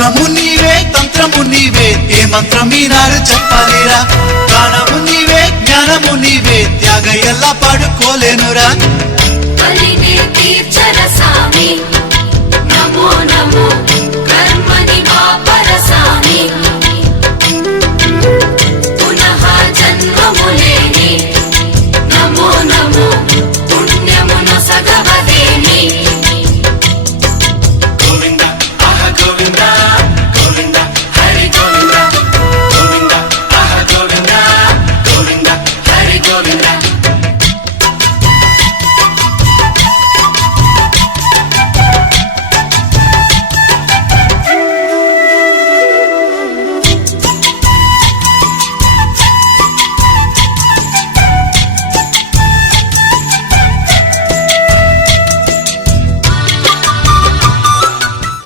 మంత్రము నీవే తంత్రము నీవే ఏ మంత్రమీనాడు చెప్పాలిరా గానము నీవే జ్ఞానము నీవే త్యాగ ఎలా పాడుకోలేనురా కలినే తీర్చర సామి